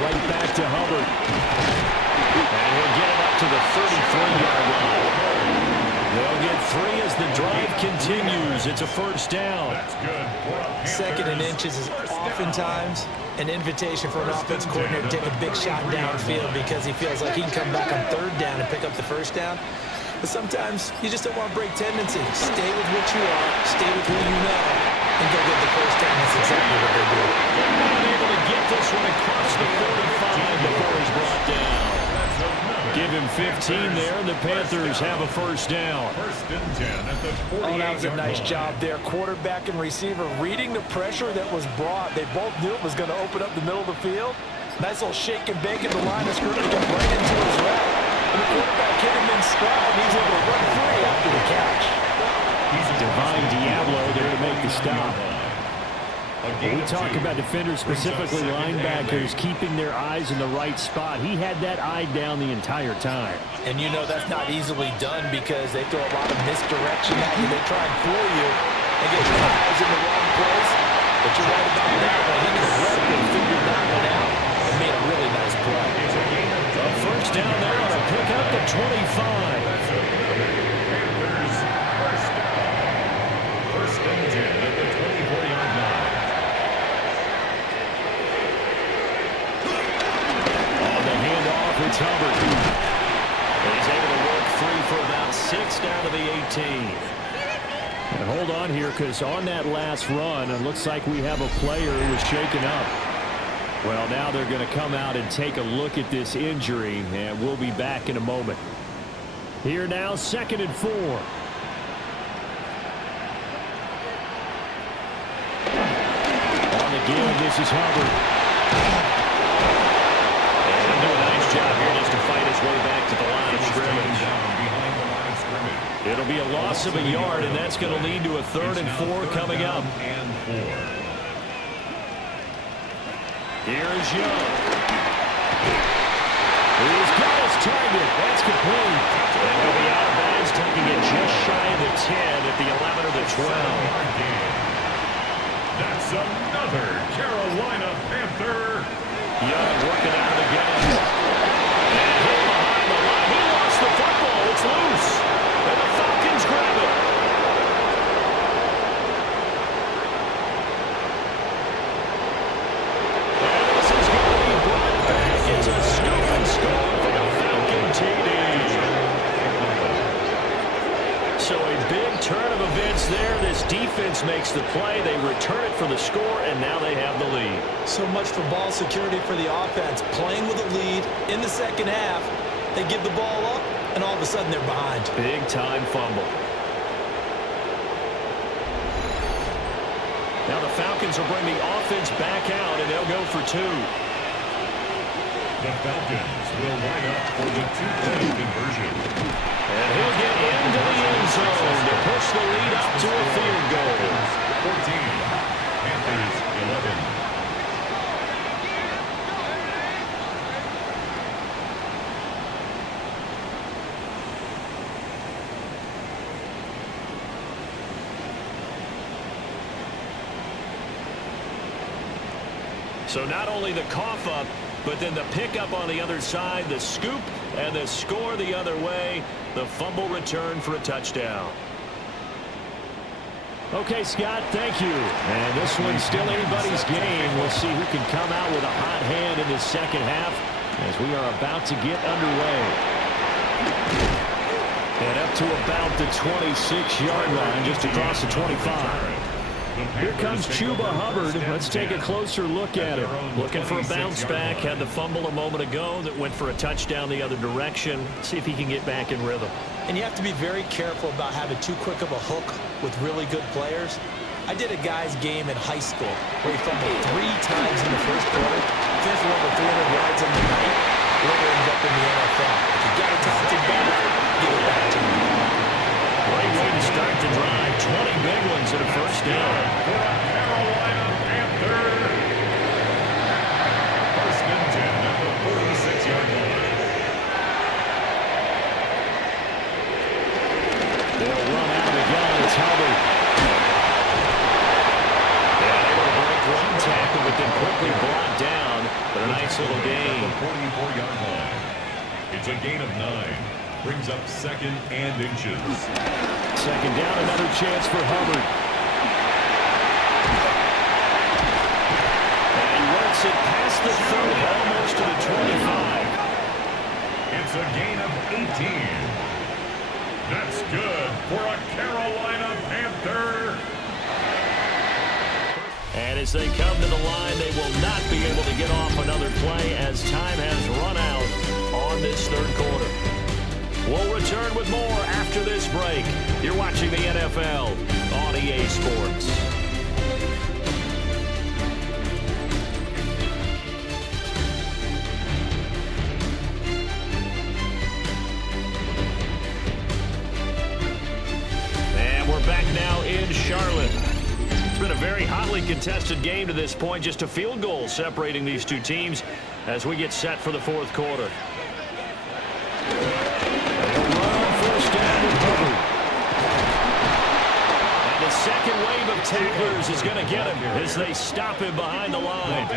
Right back to Hubbard. And he'll get it up to the 33-yard line. They'll get 3 as the drive continues. It's a first down. That's good. Second and inches is oftentimes an invitation for an offense coordinator to take a big shot downfield because he feels like he can come back on third down and pick up the first down. But sometimes you just don't want to break tendency. Stay with what you are, stay with who you know, and go get the first down. That's exactly what they do. Not able to get this one across the 45 before he's brought down. Give him 15 there, and the Panthers have a first down. First and 10 at the 48-yard line. Oh, that was a nice job there. Quarterback and receiver reading the pressure that was brought. They both knew it was going to open up the middle of the field. Nice little shake and bake in the line of scrimmage, got right into his route. And the quarterback hit him in stride, and he's able to run free after the catch. Divine Diablo there to make the stop. We talk about defenders, specifically linebackers, keeping their eyes in the right spot. He had that eye down the entire time. And you know that's not easily done because they throw a lot of misdirection at you. They try and fool you and get your eyes in the wrong place. But you're right about that one. He correctly figured that one out and made a really nice play. A first down there on a pickup of 25. Panthers first down. First and 10 at the 24-yard line. On the handoff, it's Hubbard. He's able to work free for about 6 down to the 18. And hold on here, because on that last run, it looks like we have a player who was shaken up. Well, now they're going to come out and take a look at this injury, and we'll be back in a moment. Here now, 2nd and 4. On the give, this is Hubbard. And he'll do a nice job here just to fight his way back to the line of scrimmage. It'll be a loss of a yard, and that's going to lead to a 3rd and 4 coming up. Here's Young. He's got his target. That's complete. And he'll be out of bounds, taking it just shy of the 10 at the 11 or the 12. That's another Carolina Panther. Young working out of the gun. And hit behind the line. He lost the football. It's loose. And the Falcons grab it. And this is going to be brought back. It's a scoop and score for the Falcon TD. So a big turn of events there. This defense makes the play. They return it for the score, and now they have the lead. So much for ball security for the offense. Playing with a lead in the second half, they give the ball up, and all of a sudden they're behind. Big time fumble. Now the Falcons will bring the offense back out, and they'll go for 2. The Falcons will line up for the 2-point conversion. And he'll get into the end zone to push the lead up to a field goal. 14, Panthers 11. So not only the cough up, but then the pickup on the other side, the scoop, and the score the other way. The fumble return for a touchdown. Okay, Scott, thank you. And this one's still anybody's game. We'll see who can come out with a hot hand in the second half as we are about to get underway. And up to about the 26-yard line, just across the 25. Here comes Chuba Hubbard. Let's take a closer look at him. Looking for a bounce back. Had the fumble a moment ago that went for a touchdown the other direction. See if he can get back in rhythm. And you have to be very careful about having too quick of a hook with really good players. I did a guy's game in high school where he fumbled 3 times in the first quarter, finished for over 300 yards on the night, later ended up in the NFL. If you got to talk to back, give it back to him. Great way to start the drive. 20 big ones and a first down. Carolina Panther. First and 10 at the 46-yard line. Hubbard. And able to break one tackle, but then quickly brought down. But a nice little gain. 44-yard line. It's a gain of 9. Brings up 2nd and inches. Second down, another chance for Hubbard. And he works it past the 30, almost to the 25. It's a gain of 18. That's good for a Carolina Panther. And as they come to the line, they will not be able to get off another play as time has run out on this third quarter. We'll return with more after this break. You're watching the NFL on EA Sports. And we're back now in Charlotte. It's been a very hotly contested game to this point. Just a field goal separating these two teams as we get set for the fourth quarter. And the second wave of tacklers is going to get him as they stop him behind the line.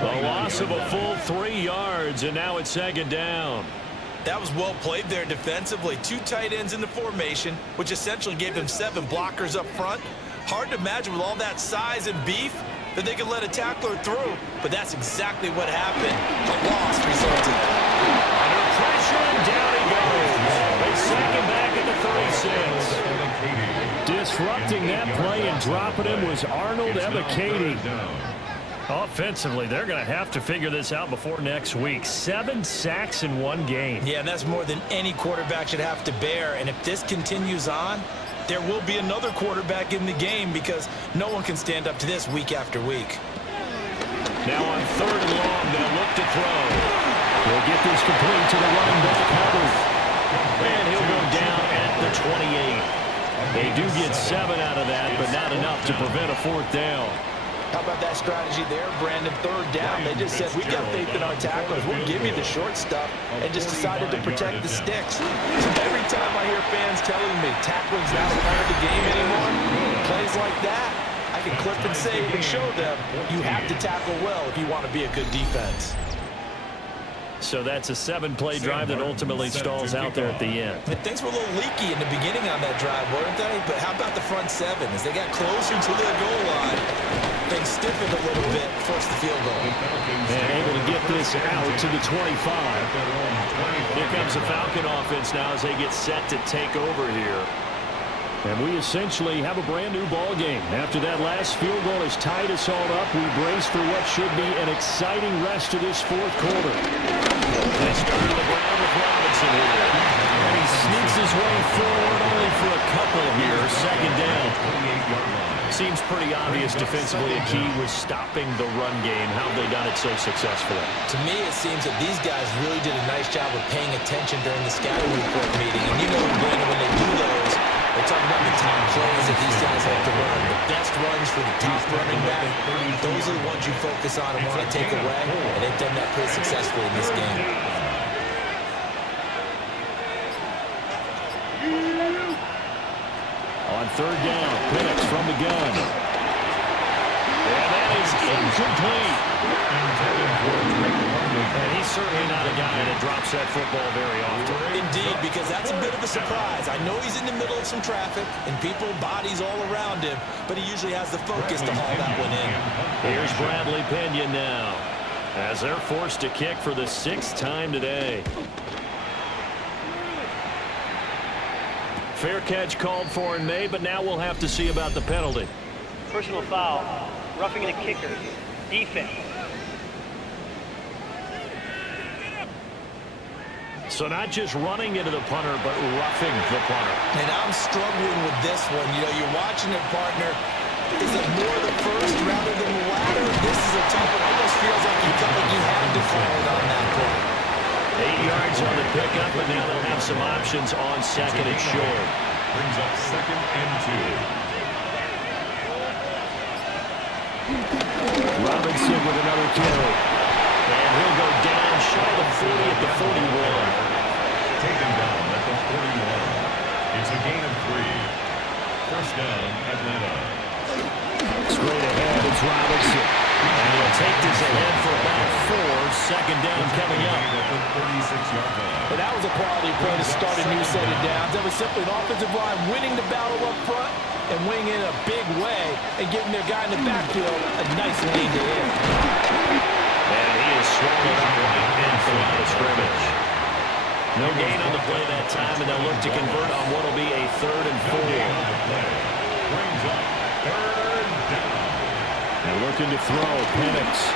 A loss of a full 3 yards, and now it's second down. That was well played there defensively. 2 tight ends in the formation, which essentially gave them 7 blockers up front. Hard to imagine with all that size and beef that they could let a tackler through, but that's exactly what happened. A loss resulted. Under pressure, and down he goes. They sack him back at the 36. Disrupting that play and dropping him was Arnold Ebiketie. Offensively, they're going to have to figure this out before next week. 7 sacks in one game. Yeah, and that's more than any quarterback should have to bear. And if this continues on, there will be another quarterback in the game because no one can stand up to this week after week. Now on 3rd and long, they'll look to throw. He'll get this complete to the running back, Hubbard. And he'll go down at the 28. They do get 7 out of that, but not enough to prevent a 4th down. How about that strategy there, Brandon? 3rd down, they just said, we got faith in our tacklers. We'll give you the short stuff, and just decided to protect the sticks. So every time I hear fans telling me tackling's not a part of the game anymore, plays like that, I can clip and save and show them you have to tackle well if you want to be a good defense. So that's a 7-play drive that ultimately stalls out there at the end. And things were a little leaky in the beginning on that drive, weren't they? But how about the front 7? As they got closer to their goal line, things stiffened a little bit, forced the field goal. And able to get this out to the 25. Here comes the Falcon offense now as they get set to take over here. And we essentially have a brand new ball game. After that last field goal has tied us all up, we brace for what should be an exciting rest of this fourth quarter. They start on the ground with Robinson here. And he sneaks his way forward only for a couple here. Second down. Seems pretty obvious defensively a key was stopping the run game. How have they done it so successfully? To me, it seems that these guys really did a nice job of paying attention during the scouting report meeting. And you know, Brandon, when they do those, they're talking about the top plays that these guys have to run. The best runs for the top running back. Those are the ones you focus on and want to take away. And they've done that pretty successfully in this game. On 3rd down, Penix from the gun. And that is incomplete. And he's certainly not a guy that drops that football very often. Indeed, because that's a bit of a surprise. I know he's in the middle of some traffic and people, bodies all around him, but he usually has the focus to haul that one in. Here's Bradley Pena now as they're forced to kick for the 6th time today. Fair catch called for and made, but now we'll have to see about the penalty. Personal foul, roughing the kicker, defense. So not just running into the punter, but roughing the punter. And I'm struggling with this one. You know, you're watching it, partner. Is it more the first rather than the latter? This is a tough one. It almost feels like you felt like you had to call it on that point. 8 yards on the pickup, but now they'll have some options on 2nd and short. Brings up 2nd and 2. Robinson with another carry. And he'll go down shy of the 40 at the 41. Taken down at the 41. It's a gain of 3. First down, Atlanta. Straight ahead, it's Robinson. And he'll take this ahead for about 4. Second down coming up. At the 36-yard line. And that was a quality play to start a new set of downs. That was simply an offensive line winning the battle up front and winning in a big way and giving their guy in the backfield a nice lane to hit. And he is swallowed up right at the line of scrimmage. No gain on the play that time, and they'll look to convert on what will be a 3rd and 4. Brings up 3rd down. They're looking to throw. Penix.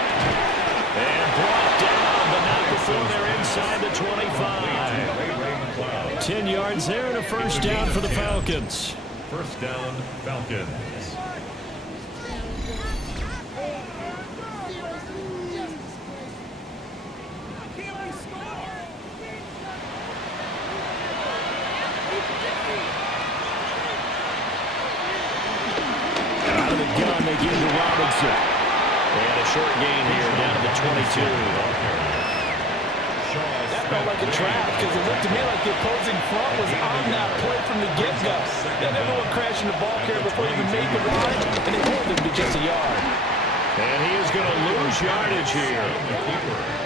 And brought down, but not before they're inside the 25. 10 yards there and a first down for the Falcons. First down, Falcons. Out of the gun, they give to Robinson. And a short gain here down to the 22. That felt like a trap because it looked to me like the opposing front was on that play from the get-go. Then everyone crashing the ball carrier before he even made the run, and they pulled him to just a yard. And he is going to lose yardage here.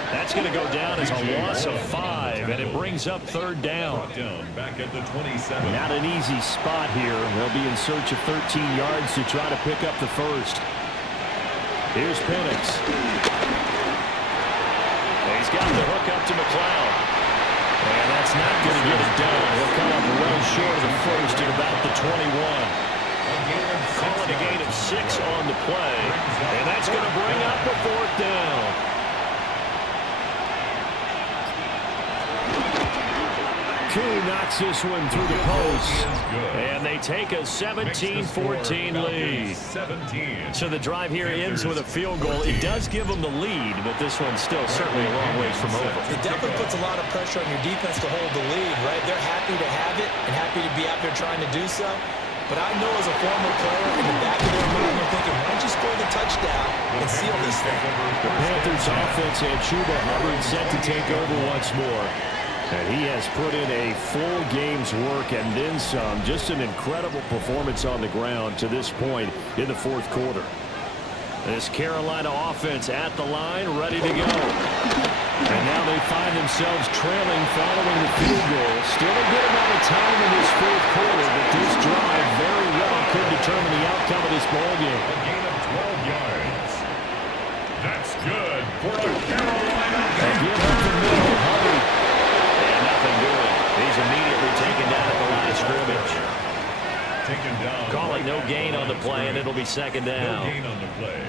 That's going to go down as a loss of 5, and it brings up 3rd down. Back at the 27. Not an easy spot here. They'll be in search of 13 yards to try to pick up the first. Here's Penix. He's got the hook up to McLeod. And that's not going to get it done. He'll come up well short of the first at about the 21. Calling a gain of 6 on the play. And that's going to bring up a 4th down. Koo knocks this one through the post. And they take a 17-14 lead. So the drive here ends with a field goal. It does give them the lead, but this one's still certainly a long ways from over. It definitely puts a lot of pressure on your defense to hold the lead, right? They're happy to have it and happy to be out there trying to do so. But I know as a former player, in the back of their mind, they're thinking, why don't you score the touchdown and seal this thing? The Panthers offense and Chuba Hubbard set to take over once more. And he has put in a full game's work and then some. Just an incredible performance on the ground to this point in the 4th quarter. This Carolina offense at the line, ready to go. And now they find themselves trailing following the field goal. Still a good amount of time in this 4th quarter, but this drive very well could determine the outcome of this ballgame. A gain of 12 yards. That's good for a Carolina. Again up the middle, Hubbard. And nothing doing. He's immediately taken down at the line of scrimmage. Taken down. Call it no gain on the play, and it'll be 2nd down. No gain on the play.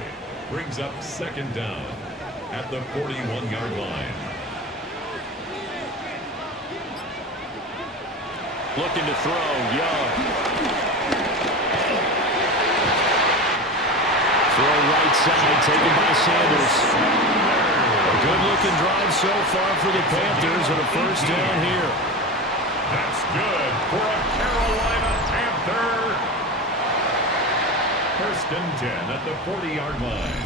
Brings up 2nd down at the 41-yard line. Looking to throw, Young. Throw right side, taken by Sanders. A good-looking drive so far for the Panthers, and a first down here. That's good for a Carolina Panther. 1st and 10 at the 40-yard line.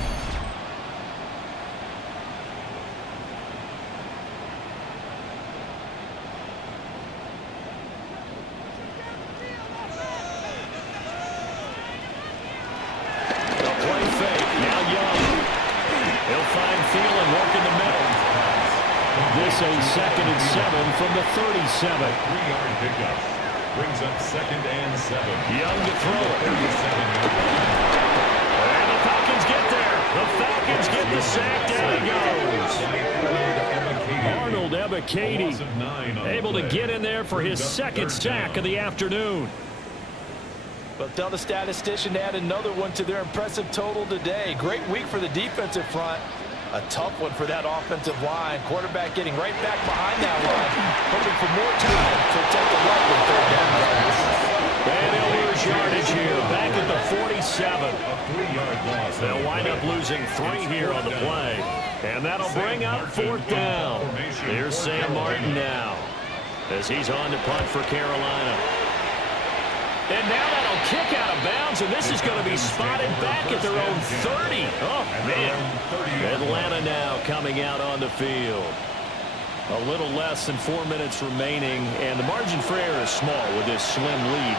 This a 2nd and 7 from the 37. 3-yard pickup. Brings up 2nd and 7. Young to throw it. 37-yard line. And the Falcons get there. The Falcons get the sack. Down he goes. Arnold Ebiketie able to get in there for his 2nd sack of the afternoon. But tell the statistician to add another one to their impressive total today. Great week for the defensive front. A tough one for that offensive line. Quarterback getting right back behind that line, hoping for more time to attempt a lovely 3rd down. And they'll lose yardage here, back at the 47. A 3-yard loss. They'll wind up losing 3 here on the play. And that'll bring up 4th down. Here's Sam Martin now, as he's on to punt for Carolina. And now that'll kick out of bounds, and this is going to be spotted back at their own 30. Oh, man. Atlanta now coming out on the field. A little less than 4 minutes remaining, and the margin for error is small with this slim lead.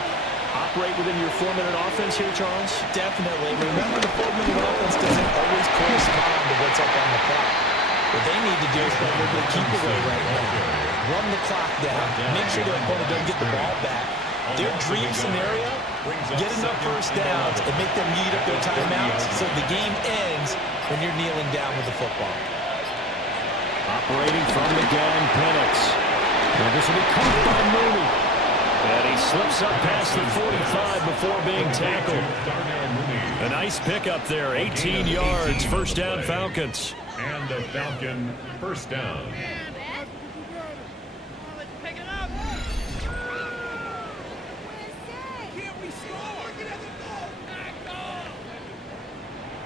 operate within your 4-minute offense here, Charles? Definitely. Remember, the 4-minute offense doesn't always correspond to what's up on the clock. What they need to do is play a little bit of keep away right now. Run the clock down. Make sure their opponent doesn't get the ball back. Their dream scenario, get enough first downs and make them eat up their timeouts so the game ends when you're kneeling down with the football. Operating from the gun, Penix. And this will be caught by Mooney. And he slips up past the 45 before being tackled. A nice pickup there, 18 yards, first down Falcons. And the Falcon first down.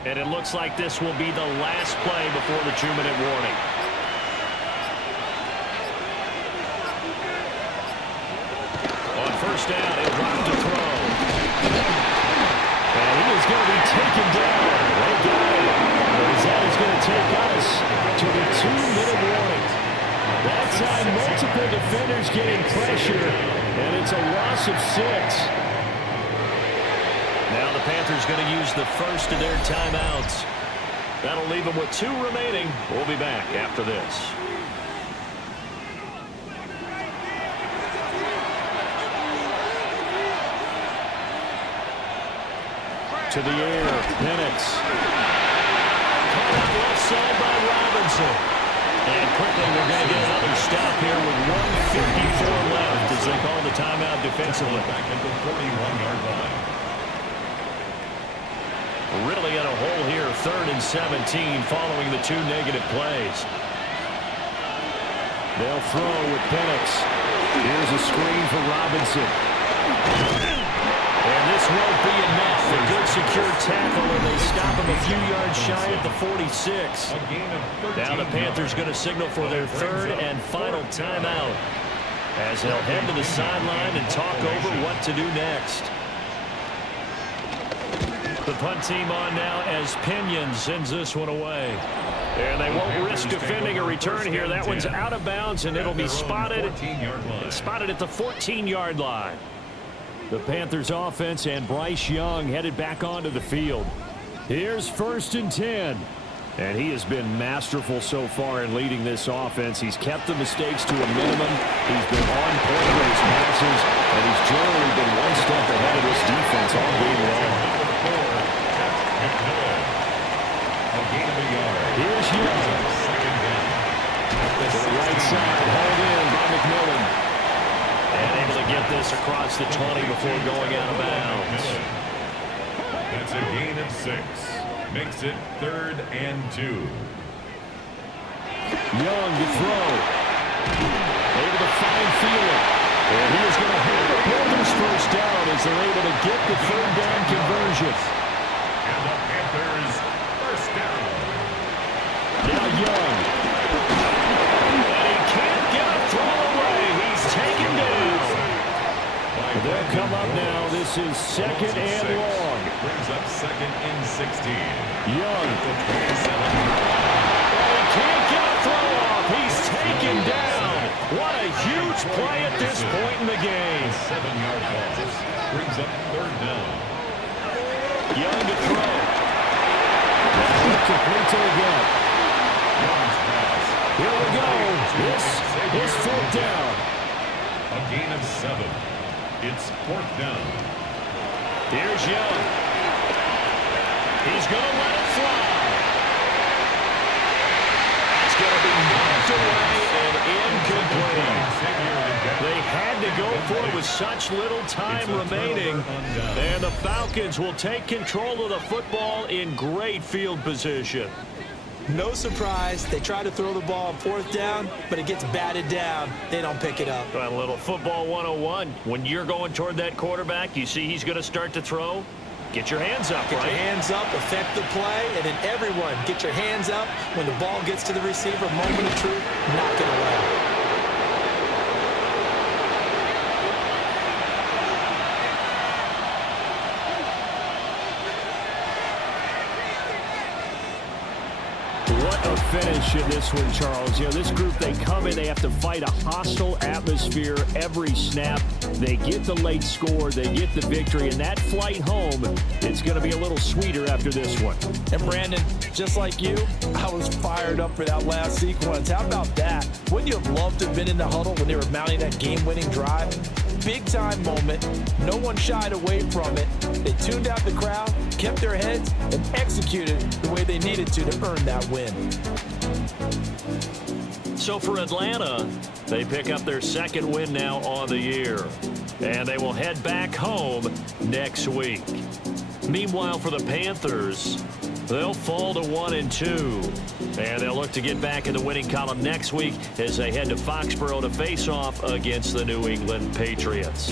And it looks like this will be the last play before the 2-minute warning. On first down, he'll drop to throw. And he is going to be taken down. They got him. But that is going to take us to the 2-minute warning. That time, multiple defenders getting pressure, and it's a loss of 6. Now the Panthers going to use the first of their timeouts. That'll leave them with 2 remaining. We'll be back after this. To the air, Penix. Caught out left side by Robinson. And quickly we're going to get another stop here with 1:54 left as they call the timeout defensively. Back at the 41-yard line. Really in a hole here, 3rd and 17 following the 2 negative plays. They'll throw with Penix. Here's a screen for Robinson. And this won't be enough. A good secure tackle, and they stop him a few yards shy at the 46. Now the Panthers going to signal for their 3rd and final timeout as they'll head to the sideline and talk over what to do next. The punt team on now as Pinion sends this one away. And they won't risk defending a return here. That one's out of bounds, and it'll be spotted at the 14-yard line. The Panthers offense and Bryce Young headed back onto the field. Here's 1st and 10. And he has been masterful so far in leading this offense. He's kept the mistakes to a minimum. He's been on point with his passes, and he's generally been one step ahead of this defense all game long. Here's Young. To the right side, hauled in by McMillan. And able to get this across the 20 before going out of bounds. That's a gain of 6. Makes it 3rd and 2. Young to throw. Able to find Fielder. And he is going to have the Panthers first down as they're able to get the 3rd down conversion. And the Panthers first down. Now Young. And he can't get a throw away. He's taken down. They'll come up now. This is 2nd and long. Brings up 2nd and 16. Young. And he can't get a throw off. He's taken down. What a huge play at this point in the game. 7-yard loss. Brings up 3rd down. Young to throw. Complete to the gut. Here we go. This is 4th down. A gain of 7. It's 4th down. Here's Young. He's going to let it fly. It's going to be knocked away and incomplete. They had to go for it with such little time remaining. And the Falcons will take control of the football in great field position. No surprise. They try to throw the ball on 4th down, but it gets batted down. They don't pick it up. A little football 101. When you're going toward that quarterback, you see he's going to start to throw. Get your hands up, Get your hands up, affect the play, and then everyone get your hands up when the ball gets to the receiver. Moment of truth, knock it away. What a the finish in this one, Charles. You know, this group, they come in, they have to fight a hostile atmosphere every snap. They get the late score, they get the victory, and that flight home, it's going to be a little sweeter after this one. And Brandon, just like you, I was fired up for that last sequence. How about that? Wouldn't you have loved to have been in the huddle when they were mounting that game-winning drive? Big-time moment. No one shied away from it. They tuned out the crowd, kept their heads, and executed the way they needed to earn that win. So for Atlanta, they pick up their second win now on the year. And they will head back home next week. Meanwhile, for the Panthers, they'll fall to 1-2. And they'll look to get back in the winning column next week as they head to Foxborough to face off against the New England Patriots.